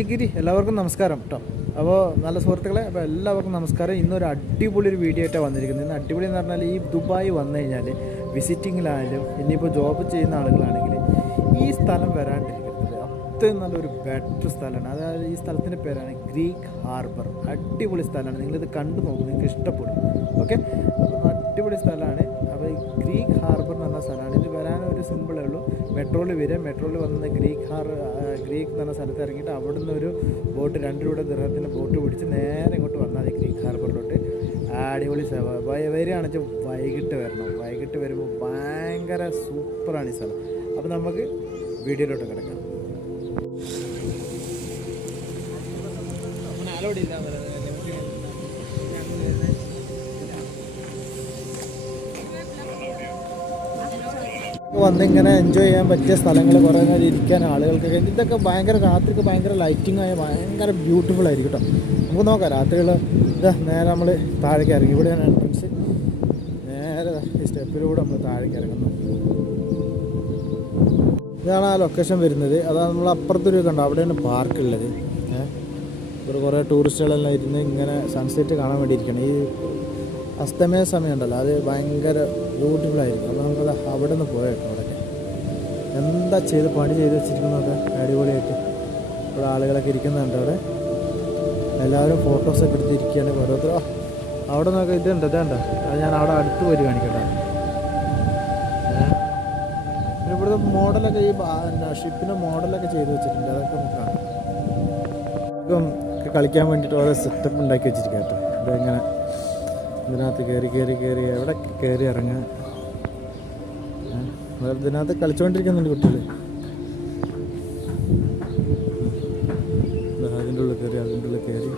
രാജഗിരി എല്ലാവർക്കും നമസ്കാരം കേട്ടോ അപ്പോൾ നല്ല സുഹൃത്തുക്കളെ അപ്പോൾ എല്ലാവർക്കും നമസ്കാരം. ഇന്നൊരു അടിപൊളി ഒരു വീഡിയോ ആയിട്ടാണ് വന്നിരിക്കുന്നത്. ഇന്ന് അടിപൊളി എന്ന് പറഞ്ഞാൽ ഈ ദുബായ് വന്നു കഴിഞ്ഞാൽ വിസിറ്റിങ്ങിലായാലും ഇനിയിപ്പോൾ ജോബ് ചെയ്യുന്ന ആളുകളാണെങ്കിൽ ഈ സ്ഥലം വരാണ്ടിരിക്കുന്നത് അത്രയും നല്ലൊരു ബെറ്റർ സ്ഥലമാണ്. അതായത് ഈ സ്ഥലത്തിന്റെ പേരാണ് ഗ്രീക്ക് ഹാർബർ. അടിപൊളി സ്ഥലമാണ്. നിങ്ങളിത് കണ്ടു നോക്കും നിങ്ങൾക്ക് ഇഷ്ടപ്പെടും. ഓക്കെ? അടിപൊളി സ്ഥലമാണ്. മെട്രോയിൽ വരിക മെട്രോയിൽ വന്ന് ഗ്രീക്ക് ഹാർ ഗ്രീക്ക് എന്ന സ്ഥലത്ത് ഇറങ്ങിയിട്ട് അവിടുന്ന് ഒരു ബോട്ട് രണ്ട് രൂപയുടെ ദൃഹത്തിന്റെ ബോട്ട് പിടിച്ച് നേരെ ഇങ്ങോട്ട് വന്നാൽ മതി ഗ്രീക്ക് ഹാർബറിലോട്ട് അടിപൊളി സ്ഥലം വരികയാണെന്ന് വെച്ചാൽ വൈകിട്ട് വരണം. വൈകിട്ട് വരുമ്പോൾ ഭയങ്കര സൂപ്പറാണ് ഈ സ്ഥലം. അപ്പോൾ നമുക്ക് വീഡിയോയിലോട്ട് കിടക്കാം. വന്നിങ്ങനെ എൻജോയ് ചെയ്യാൻ പറ്റിയ സ്ഥലങ്ങൾ കുറേ നേരം ഇരിക്കാൻ ആളുകൾക്കൊക്കെ. ഇതൊക്കെ ഭയങ്കര രാത്രിക്ക് ഭയങ്കര ലൈറ്റിംഗ് ആയ ഭയങ്കര ബ്യൂട്ടിഫുൾ ആയിരിക്കും കേട്ടോ. നമുക്ക് നോക്കാം രാത്രികൾ ഇതാ നേരെ നമ്മൾ താഴേക്ക് ഇറങ്ങി. ഇവിടെയാണ് എൻട്രൻസ് നേരെ ഈ സ്റ്റെപ്പിലൂടെ നമ്മൾ താഴേക്ക് ഇറങ്ങുന്നു. ഇതാണ് ആ ലൊക്കേഷൻ വരുന്നത്. അതാണ് നമ്മൾ അപ്പുറത്തൊരു കണ്ടോ? അവിടെയാണ് പാർക്ക് ഉള്ളത്. ഇവിടെ കുറേ ടൂറിസ്റ്റുകളെല്ലാം ഇരുന്ന് ഇങ്ങനെ സൺസെറ്റ് കാണാൻ വേണ്ടി ഇരിക്കണം ഈ അസ്തമയ സമയം ഉണ്ടല്ലോ അത് ഭയങ്കര ബ്യൂട്ടിഫുൾ ആയിരിക്കും. അപ്പോൾ നമുക്കത് അവിടെ നിന്ന് അവിടെയൊക്കെ എന്താ ചെയ്ത് പണി ചെയ്ത് വെച്ചിരിക്കുന്നതൊക്കെ അടിപൊളിയായിട്ട് ഇവിടെ ആളുകളൊക്കെ ഇരിക്കുന്നുണ്ട് അവിടെ. എല്ലാവരും ഫോട്ടോസൊക്കെ എടുത്തിരിക്കുകയാണ് ഓരോരുത്തർ. അവിടെ നോക്കാം ഇതുണ്ട് ഇതുണ്ട്. അത് ഞാൻ അവിടെ അടുത്ത് പോയി കാണിക്കട്ടെ. പിന്നെ ഇവിടുത്തെ മോഡലൊക്കെ ഈ ഷിപ്പിന്റെ മോഡലൊക്കെ ചെയ്ത് വെച്ചിട്ടുണ്ട്. അതൊക്കെ നമുക്ക് ഇപ്പം കളിക്കാൻ വേണ്ടിയിട്ട് ഓരോ സെറ്റപ്പ് ഉണ്ടാക്കി വെച്ചിരിക്കാം കേട്ടോ. ഇത് ഇങ്ങനെ ഇതിനകത്ത് കയറി കയറി കയറി എവിടെ കയറി ഇറങ്ങുക? ഇതിനകത്ത് കളിച്ചുകൊണ്ടിരിക്കുന്നുണ്ട് കുട്ടികൾ അതിന്റെ ഉള്ളിൽ കയറി അതിന്റെ ഉള്ളിൽ കയറി.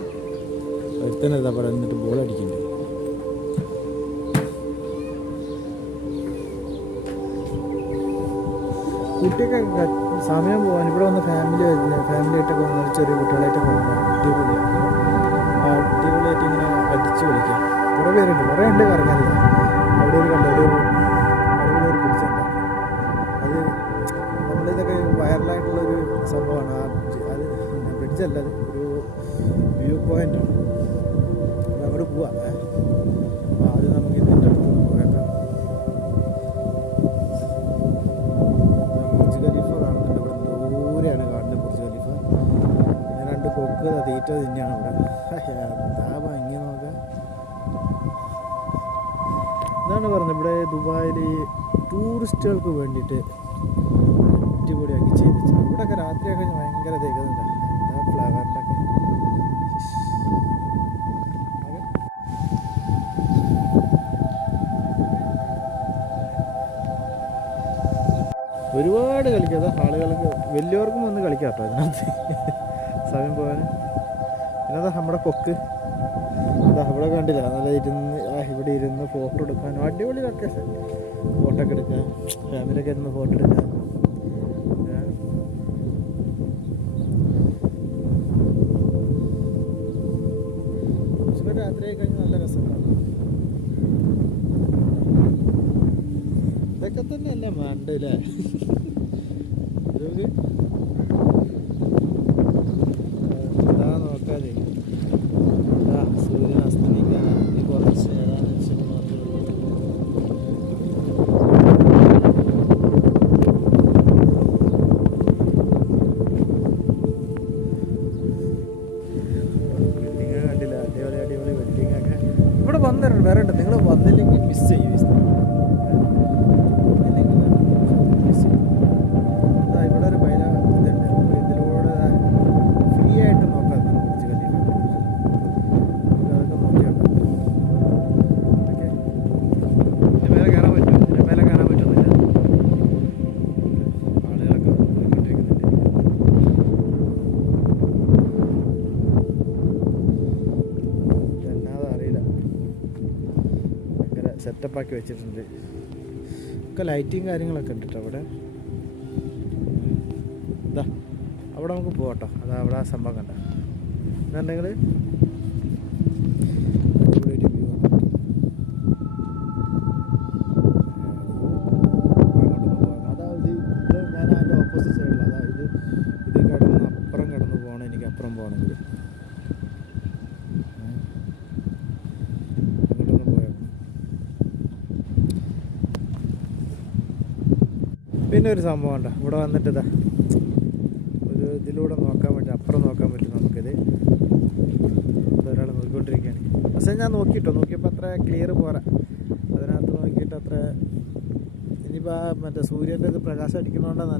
ഒരുത്തന്നെ ഇതാ പറയാൻ എന്നിട്ട് ബോൾ അടിക്കുന്നു കുട്ടിയൊക്കെ സമയം പോകാൻ ഇവിടെ വന്ന് ഫാമിലി ഫാമിലി ആയിട്ടൊക്കെ വന്നാൽ ചെറിയ കുട്ടികളായിട്ടൊക്കെ വന്നാൽ അടിപൊളിയാണ് അടിപൊളിയായിട്ട് ഇങ്ങനെ അടിച്ച് കളിക്കാം. കുറേ പേരുണ്ട് കുറേ ഉണ്ട് കറങ്ങാനില്ല അവിടെ ഒരു കണ്ട ദാ തീറ്റ തന്നെയാണ് ഇവിടെ. എന്താ ഭംഗി നോക്കാം. ഇതാണ് പറഞ്ഞത് ഇവിടെ ദുബായിൽ ടൂറിസ്റ്റുകൾക്ക് വേണ്ടിയിട്ട് അടിപൊളിയാക്കി ചെയ്ത് ഇവിടെയൊക്കെ രാത്രിയൊക്കെ ഭയങ്കര തേക്കുന്നില്ല എന്താ ഫ്ലവറിന്റെ ഒരുപാട് കളിക്കാം. ആളുകൾക്ക് വലിയവർക്കും വന്ന് കളിക്കാം കേട്ടോ അതിനകത്ത് സമയം പോകാൻ അതാ നമ്മുടെ കൊക്ക് അതാ ഇവിടെ കണ്ടില്ല? നല്ല ഇരുന്ന് ഇവിടെ ഇരുന്ന് ഫോട്ടോ എടുക്കാനും അടിപൊളി ലൊക്കേഷൻ ഫോട്ടോ ഒക്കെ എടുക്കാം. ഫാമിലിയൊക്കെ ഇരുന്ന് ഫോട്ടോ എടുക്കാം. രാത്രി കഴിഞ്ഞാൽ നല്ല രസമാണ് ഇതൊക്കെ തന്നെയല്ലേ വേറെ ഉണ്ട്. നിങ്ങൾ വന്നില്ലെങ്കിൽ മിസ് ചെയ്യും സെറ്റപ്പാക്കി വെച്ചിട്ടുണ്ട്. ഒക്കെ ലൈറ്റിങ് കാര്യങ്ങളൊക്കെ ഉണ്ട് കേട്ടോ അവിടെ. ഇതാ അവിടെ നമുക്ക് പോകട്ടോ അതാ അവിടെ ആ സംഭവം കണ്ട എന്നുണ്ടെങ്കിൽ അടിപൊളിയായിട്ട് വ്യൂ അതാ ഇത് ഇത് ഞാൻ അതിന്റെ ഓപ്പോസിറ്റ് സൈഡിൽ അതാ ഇത് ഇത് കടന്ന് അപ്പുറം കടന്ന് പോകണം എനിക്ക് പിന്നെ ഒരു സംഭവം ഉണ്ടോ ഇവിടെ വന്നിട്ട് ഇതാ. ഒരു ഇതിലൂടെ നോക്കാൻ പറ്റും അപ്പുറം നോക്കാൻ പറ്റും നമുക്കിത്. ഒരാൾ നോക്കിക്കൊണ്ടിരിക്കുകയാണ്. പക്ഷേ ഞാൻ നോക്കിയിട്ടോ? നോക്കിയപ്പോൾ അത്ര ക്ലിയർ പോരാ. അതിനകത്ത് നോക്കിയിട്ട് അത്ര ഇനിയിപ്പോൾ മറ്റേ സൂര്യന്റെ ഇത് പ്രകാശം അടിക്കുന്നതുകൊണ്ടാണെന്ന്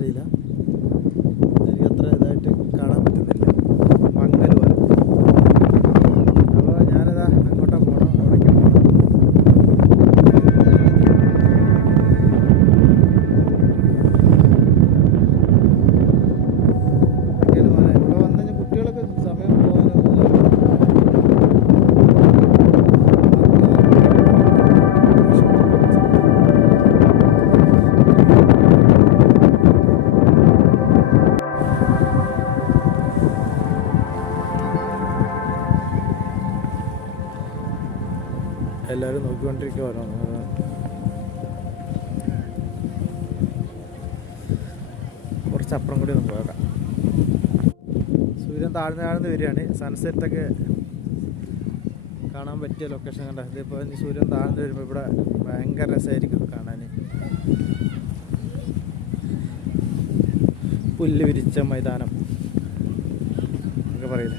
കുറച്ച് അപ്പുറം കൂടി ഒന്ന് പോകാം സൂര്യൻ താഴ്ന്ന് താഴ്ന്ന് വരികയാണ്. സൺസെറ്റൊക്കെ കാണാൻ പറ്റിയ ലൊക്കേഷൻ കണ്ട. ഇതിപ്പോൾ സൂര്യൻ താഴ്ന്ന് വരുമ്പോൾ ഇവിടെ ഭയങ്കര രസമായിരിക്കും കാണാൻ. പുല്ല് വിരിച്ച മൈതാനം എന്നൊക്കെ പറയില്ല?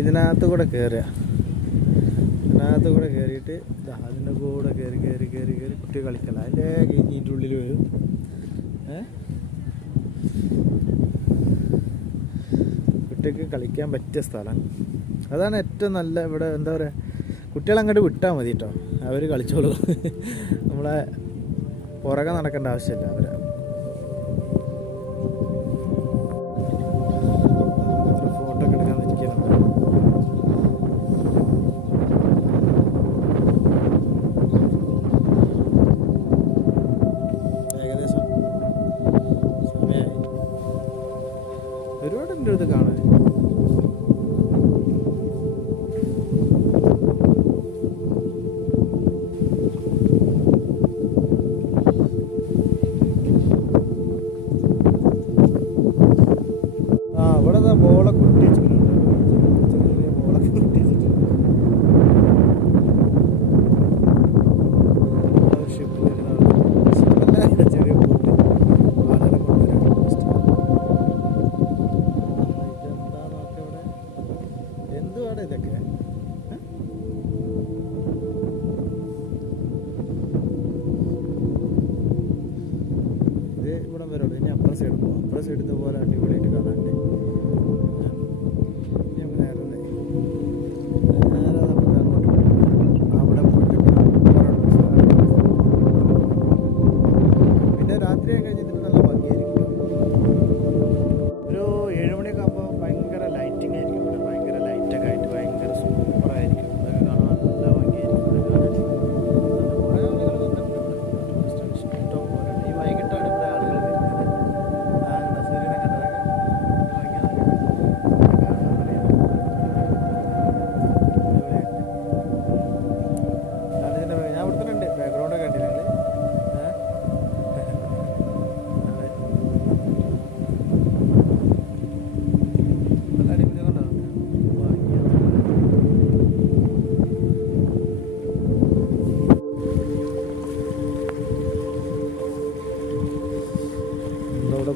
ഇതിനകത്ത് കൂടെ കയറുക ഇതിനകത്ത് കൂടെ കയറിയിട്ട് അതിന്റെ കൂടെ കയറി കയറി കയറി കയറി കുട്ടി കളിക്കല. അതിന്റെ കഴിഞ്ഞിട്ട് ഉള്ളിൽ വരും. കുട്ടിക്ക് കളിക്കാൻ പറ്റിയ സ്ഥലം. അതാണ് ഏറ്റവും നല്ല ഇവിടെ എന്താ പറയുക കുട്ടികളെ അങ്ങോട്ട് വിട്ടാൽ മതി കേട്ടോ അവർ കളിച്ചോളൂ. നമ്മളെ പുറകെ നടക്കേണ്ട ആവശ്യമില്ല അവരെ.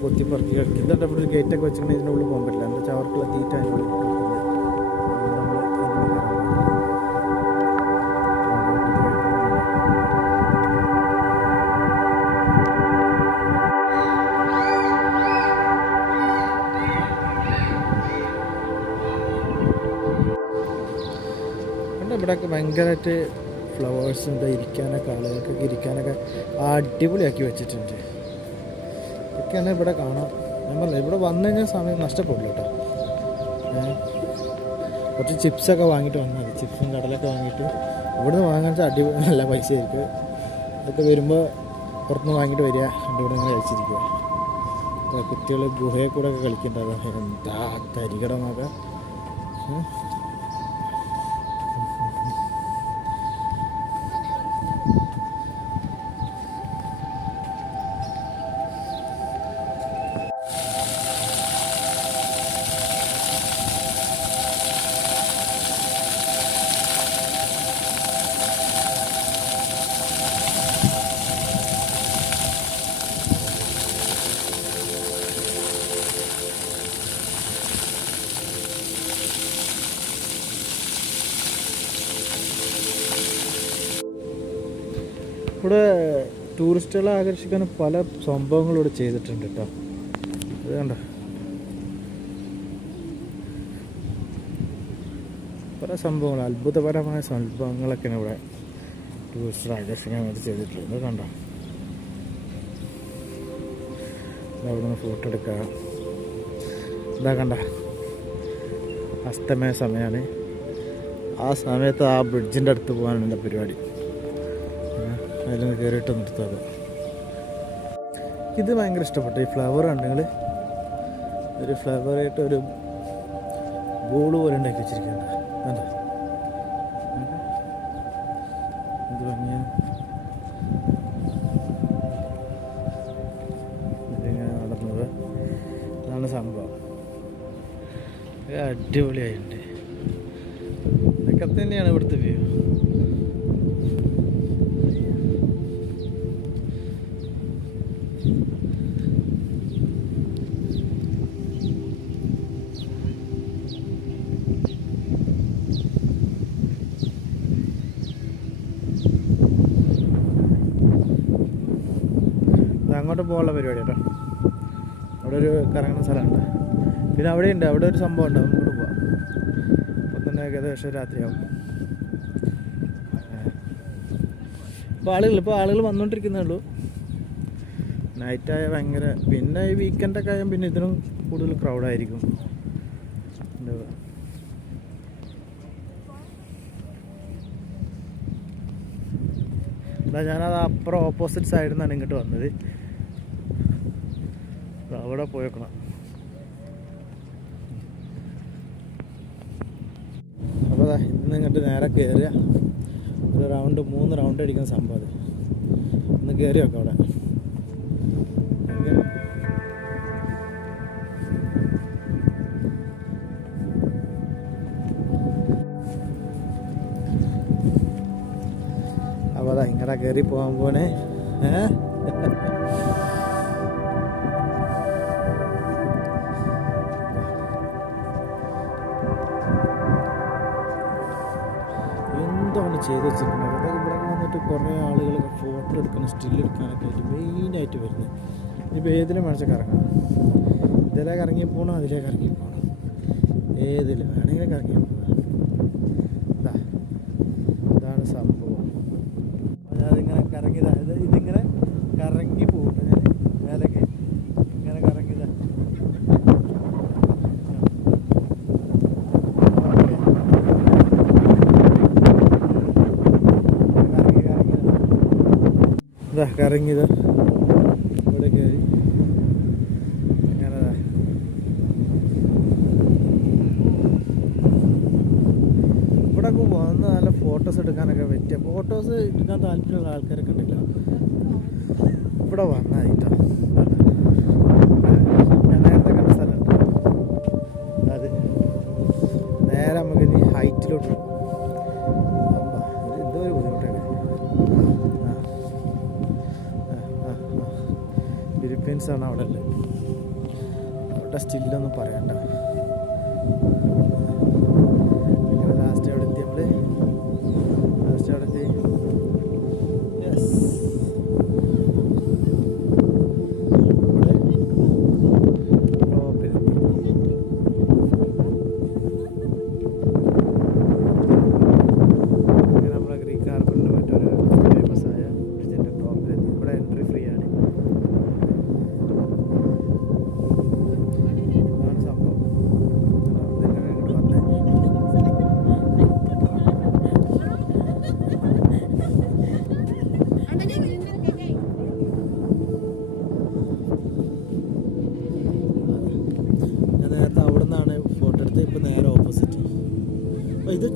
കൊത്തിപ്പറക്കി എന്താ ഇവിടെ ഒരു ഗേറ്റൊക്കെ വെച്ചിട്ടുണ്ടെങ്കിൽ ഉള്ളിൽ പോകാൻ പറ്റില്ല. എന്താ വെച്ചാൽ അവർക്കുള്ള തീറ്റ ഇവിടെയൊക്കെ ഭയങ്കരമായിട്ട് ഫ്ലവേഴ്സ് എന്താ ഇരിക്കാനൊക്കെ ആളുകൾക്കൊക്കെ ഇരിക്കാനൊക്കെ അടിപൊളിയാക്കി വെച്ചിട്ടുണ്ട്. ഇതൊക്കെയാണ് ഇവിടെ കാണാം. ഞാൻ പറഞ്ഞില്ല ഇവിടെ വന്നു കഴിഞ്ഞാൽ സമയം നഷ്ടപ്പെടില്ല കേട്ടോ? കുറച്ച് ചിപ്സൊക്കെ വാങ്ങിയിട്ട് വന്നാൽ മതി. ചിപ്സും കടലൊക്കെ വാങ്ങിയിട്ട്. ഇവിടുന്ന് വാങ്ങാൻ വെച്ചാൽ അടിപൊളി നല്ല പൈസ ആയിരിക്കും ഇതൊക്കെ വരുമ്പോൾ പുറത്തുനിന്ന് വാങ്ങിയിട്ട് വരിക. കൂടെ ഇങ്ങനെ കഴിച്ചിരിക്കുക. കുട്ടികൾ ഗുഹയിൽ കൂടെ ഒക്കെ കളിക്കേണ്ടത്. എന്താ തരികടമൊക്കെ ഇവിടെ ടൂറിസ്റ്റുകളെ ആകർഷിക്കാൻ പല സംഭവങ്ങളും ഇവിടെ ചെയ്തിട്ടുണ്ട് കേട്ടോ അത് കണ്ട? പല സംഭവങ്ങൾ അത്ഭുതപരമായ സംഭവങ്ങളൊക്കെയാണ് ഇവിടെ ടൂറിസ്റ്റുകളെ ആകർഷിക്കാൻ വേണ്ടി ചെയ്തിട്ടുള്ളത്. കണ്ട? ഫോട്ടോ എടുക്കുക. ഇതാ കണ്ട? അസ്തമയ സമയമാണ് ആ സമയത്ത് ആ ബ്രിഡ്ജിന്റെ അടുത്ത് എന്റെ പരിപാടി. അതിൽ കയറിയിട്ട് നിർത്താതെ ഇത് ഭയങ്കര ഇഷ്ടപ്പെട്ടു. ഈ ഫ്ലവർ ഉണ്ടെങ്കിൽ ഒരു ഫ്ലവർ ആയിട്ട് ഒരു ബോൾ പോലെ ഉണ്ടാക്കി വെച്ചിരിക്കുന്നത് കണ്ടോ? ഇത് ഭംഗിയാണ് നടന്നത്. അതാണ് സംഭവം. അടിപൊളിയായിട്ടുണ്ട്. ഇതൊക്കെ തന്നെയാണ് ഇവിടുത്തെ വ്യൂ പിന്നെ അവിടെ ഉണ്ട് അവിടെ ഒരു സംഭവം ഉണ്ട്. അങ്ങോട്ട് പോവാം. അപ്പൊ തന്നെ ഏകദേശം രാത്രിയാവും. ഇപ്പോൾ ആളുകൾ ഇപ്പോൾ ആളുകൾ വന്നുകൊണ്ടിരിക്കുന്നേ ഉള്ളൂ നൈറ്റായ ഭയങ്കര പിന്നെ ഈ വീക്കെൻഡൊക്കെ ആയാൽ പിന്നെ ഇതിനും കൂടുതൽ ക്രൗഡായിരിക്കും ആയിരിക്കും. എന്നാ ഞാനത് അപ്പുറം ഓപ്പോസിറ്റ് സൈഡിൽ നിന്നാണ് ഇങ്ങോട്ട് വന്നത്. അവിടെ പോയേക്കണം. അപ്പോൾ ഇങ്ങോട്ട് നേരെ കയറുക ഒരു റൗണ്ട് മൂന്ന് റൗണ്ട് അടിക്കുന്ന സംഭവം അത്. ഒന്ന് കയറി വെക്കാം അവിടെ. അപ്പോൾ അതാ ഇങ്ങനെ കയറി പോകാൻ പോണേ. ഏ? വെച്ചിരിക്കുന്നത് അതായത് ഇവിടെ വന്നിട്ട് കുറേ ആളുകൾ ഫോട്ടോ എടുക്കണം സ്റ്റിൽ എടുക്കാനൊക്കെ ആയിട്ട് മെയിനായിട്ട് വരുന്നത്. ഇനിയിപ്പോൾ ഏതിലും വേണമെങ്കിൽ കറങ്ങാം ഇതിലേക്ക് ഇറങ്ങി പോകണം അതിലേക്ക് ഇറങ്ങി പോകണം ഏതിൽ വേണമെങ്കിലും ഇറങ്ങി പോകാം ഇതാ ഇതാണ് സംഭവം അതിങ്ങനെ കറങ്ങി ഇതാ ഇത് ഇതിങ്ങനെ കറങ്ങി പോകും ഞാൻ മേലേക്ക് ഇങ്ങനെ കറങ്ങി ഇതാ കറങ്ങി കറങ്ങി ഇതാ കറങ്ങിയത് ഇവിടെ കയറി. അങ്ങനെ ഇവിടെ വന്ന് നല്ല ഫോട്ടോസ് എടുക്കാനൊക്കെ പറ്റിയ. ഫോട്ടോസ് എടുക്കാൻ താല്പര്യമുള്ള ആൾക്കാരൊക്കെ ഉണ്ടല്ലോ. ഇവിടെ വന്നാൽ കേട്ടോ നേരെ നമുക്ക് ഇനി ഹൈറ്റിലോട്ട് പോകും എന്തോ ആണ് അവിടെ ഉള്ളത്. അവിടെ സ്റ്റില്ലൊന്നും പറയണ്ട.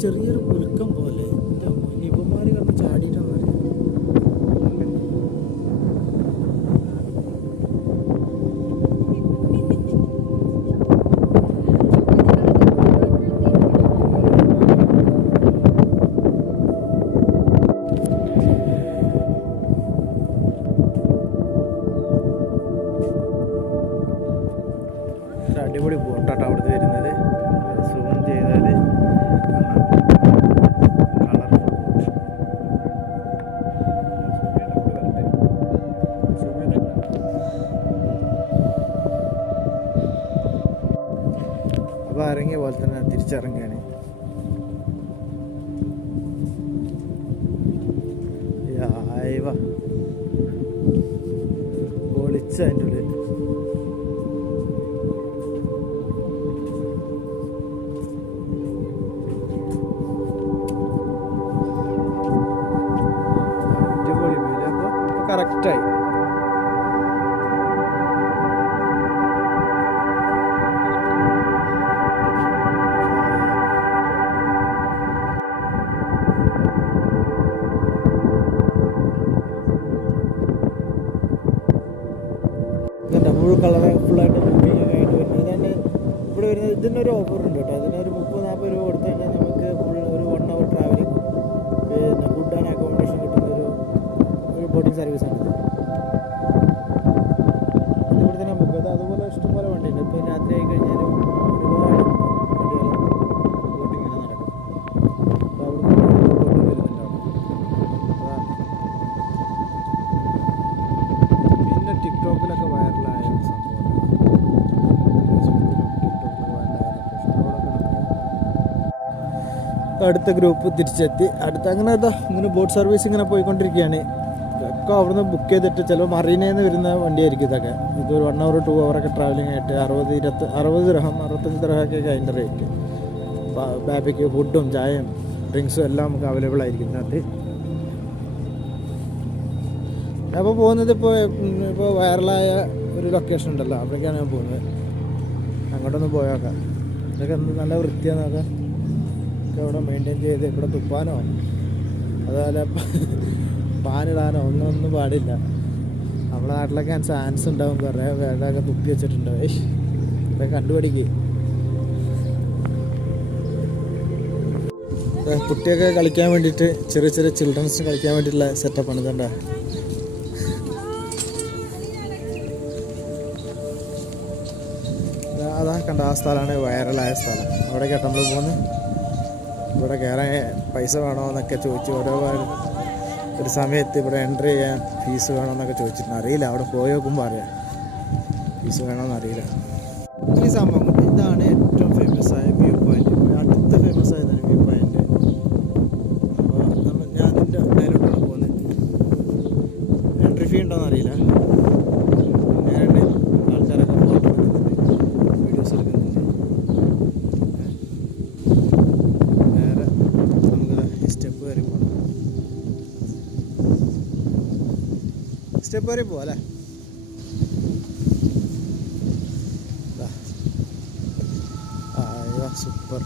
ചെറിയൊരു കുലുക്കം പോലെ ഇവന്മാർ കിടന്ന് ചാടിയിട്ടാണ് അടിപൊളി ബോട്ടാട്ടോ അവിടുത്തെ വരുന്നത്. അടുത്ത ഗ്രൂപ്പ് തിരിച്ചെത്തി. അടുത്ത അങ്ങനെ എന്താ ഇങ്ങനെ ബോട്ട് സർവീസ് ഇങ്ങനെ പോയിക്കൊണ്ടിരിക്കുകയാണ്. ഒക്കെ അവിടുന്ന് ബുക്ക് ചെയ്തിട്ട് ചിലപ്പോൾ മറീനയിൽ വരുന്ന വണ്ടിയായിരിക്കും ഇതൊക്കെ. ഇത് ഒരു വൺ അവർ ടു അവറൊക്കെ ട്രാവലിംഗ് ആയിട്ട് അറുപത് ഇരുപത്തി അറുപത് ഗ്രഹം അറുപത്തഞ്ച് ഗ്രഹമൊക്കെ അതിന്റെ റേറ്റ് ബാബിക്ക് ഫുഡും ചായയും ഡ്രിങ്ക്സും എല്ലാം നമുക്ക് അവൈലബിൾ ആയിരിക്കും ഇതിനകത്ത്. അപ്പോൾ പോകുന്നത് ഇപ്പോൾ ഇപ്പോൾ വൈറലായ ഒരു ലൊക്കേഷൻ ഉണ്ടല്ലോ. അവിടേക്കാണ് ഞാൻ പോകുന്നത്. അങ്ങോട്ടൊന്ന് പോയേക്കാം. ഇതൊക്കെ നല്ല വൃത്തിയാന്നൊക്കെ ഒക്കെ ഇവിടെ മെയിന്റെയിൻ ചെയ്ത് ഇവിടെ തുപ്പാനോ അതുപോലെ പാനിടാനോ ഒന്നും ഒന്നും പാടില്ല. നമ്മുടെ നാട്ടിലൊക്കെ ചാൻസ് ഉണ്ടാവും കുറേ വേണ്ടൊക്കെ തുപ്പി വെച്ചിട്ടുണ്ട്. ഏയ് ഇതൊക്കെ കണ്ടുപിടിക്കുക കുട്ടിയൊക്കെ കളിക്കാൻ വേണ്ടിയിട്ട് ചെറിയ ചെറിയ ചിൽഡ്രൻസ് കളിക്കാൻ വേണ്ടിയിട്ടുള്ള സെറ്റപ്പ് ആണ് ദാ അതാ കണ്ട ആ സ്ഥലമാണ് വൈറലായ സ്ഥലം. അവിടേക്കാണ് നമ്മൾ പോകുന്നത് ഇവിടെ കയറാൻ പൈസ വേണോ എന്നൊക്കെ ചോദിച്ചു ഓരോ ഒരു സമയത്ത് ഇവിടെ എൻട്രി ചെയ്യാൻ ഫീസ് വേണോ എന്നൊക്കെ ചോദിച്ചിട്ടുണ്ട്. അറിയില്ല അവിടെ പോയി നോക്കുമ്പോൾ അറിയാം. ഫീസ് വേണമെന്ന് അറിയില്ല ഈ സംഭവം ഇതാണ് ഏറ്റവും ഫേമസ് ആയ വ്യൂ പോയിന്റ് അടുത്ത ഫേമസ് ആയതാണ് വ്യൂ പോയിന്റ് അപ്പോൾ നമ്മൾ ഞാൻ അതിന്റെ മേലോട്ടാണ് പോകുന്നത് എൻട്രി ഫീ ഉണ്ടോയെന്ന് അറിയില്ല നേരെ ആൾക്കാരൊക്കെ ഫോട്ടോ എടുക്കുന്നുണ്ട് വീഡിയോസ് എടുക്കുന്നുണ്ട് നേരെ നമുക്ക് ഈ സ്റ്റെപ്പ് കയറി പോകണം പോവാം അല്ലേ ദാ. ആ അയ്യോ സൂപ്പർ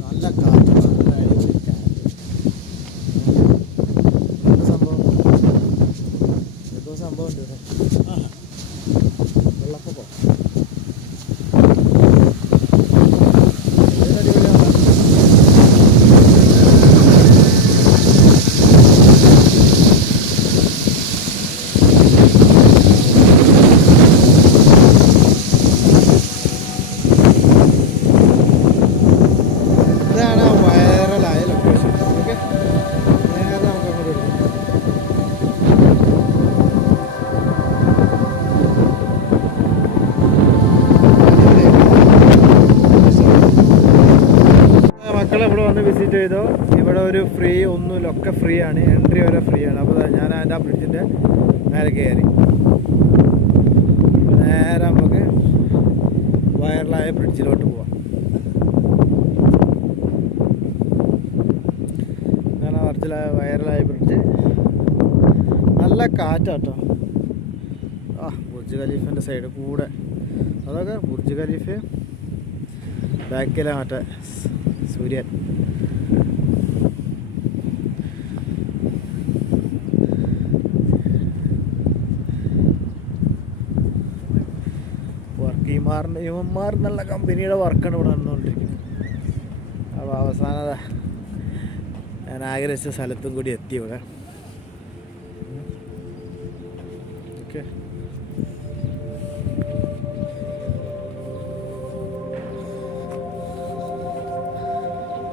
നല്ല കാറ്റ് നല്ല അടിപൊളി കാറ്റ് എന്താ സംഭവം എന്തോ സംഭവം ഉണ്ട് ഇവിടെ ആ വെള്ളപ്പൊക്കം ഇത് അടിപൊളിയാണ്. ഇതാണ് ആ വൈറലായ ലൊക്കേഷൻ ഓക്കെ നേരെ നമുക്ക് അങ്ങോട്ട് എടുക്കാം മക്കളെ ഇവിടെ വന്ന് വിസിറ്റ് ചെയ്തോ ഇവിടെ ഒരു ഫ്രീ ഒന്നും ഒക്കെ ഫ്രീ ആണ്. എൻട്രി വരെ ഫ്രീ ആണ്. അപ്പോൾ ഞാൻ അതിന്റെ ആ ബ്രിഡ്ജിന്റെ നേരെ കയറി നേരെ നമുക്ക് വയറലായ ബ്രിഡ്ജിലോട്ട് പോവാം. ഇതാണ് വർജിലായ വയറലായ ബ്രിഡ്ജ് നല്ല കാറ്റാട്ടോ. ആ ബുർജ് ഖലീഫിന്റെ സൈഡ് കൂടെ. അതൊക്കെ ബുർജ് ഖലീഫ് ബാക്കിലെ മറ്റേ സൂര്യൻ. ഇമാറിന്റെ ഇവന്മാർ എന്നുള്ള കമ്പനിയുടെ വർക്കാണ് ഇവിടെ നടന്നുകൊണ്ടിരിക്കുന്നത്. അപ്പോൾ അവസാനം ഞാൻ ആഗ്രഹിച്ച സ്ഥലത്തും കൂടി എത്തി ഇവിടെ. ഓക്കെ.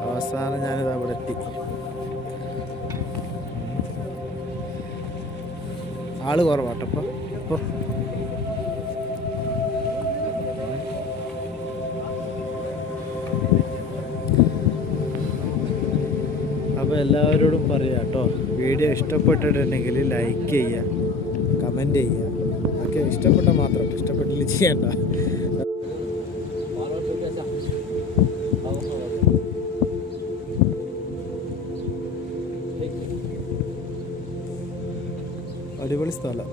അവസാനം ഞാനിത് അവിടെ എത്തി. ആൾ കുറവാട്ടോ. അപ്പോൾ എല്ലാവരോടും പറയുക കേട്ടോ. വീഡിയോ ഇഷ്ടപ്പെട്ടിട്ടുണ്ടെങ്കിൽ ലൈക്ക് ചെയ്യുക കമന്റ് ചെയ്യുക. ഒക്കെ ഇഷ്ടപ്പെട്ട മാത്രം ട്ടോ. ഇഷ്ടപ്പെട്ടില്ല ചെയ്യണ്ട. അടിപൊളി സ്ഥലം.